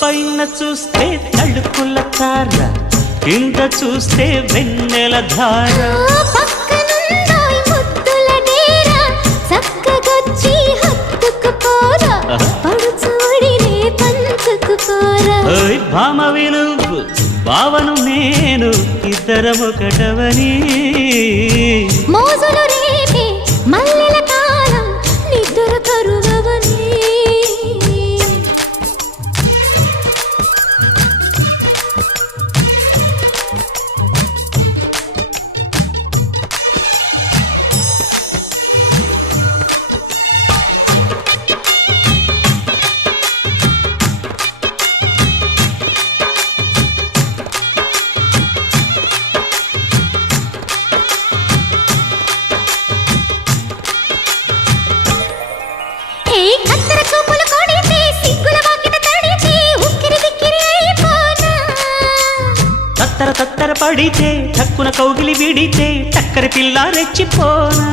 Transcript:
పైన చూస్తే తడుకుల తార, కింద చూస్తే వెన్నెల ధార. పక్కనుందోయ్ ముద్దుల డేరా, చక్కగొచ్చి హత్తుకుపోరా, పడుచూడినే పంచుకుపోరా. భామవి నువ్వు భావను నేను, ఇద్దరమొకటవని. మోజులు రేపే మల్లెల కాలం, నిద్ర కరువవని. తత్తర తత్తర పడితే, చక్కున కౌగిలి విడితే, చక్కరి పిల్ల రెచ్చిపోనా.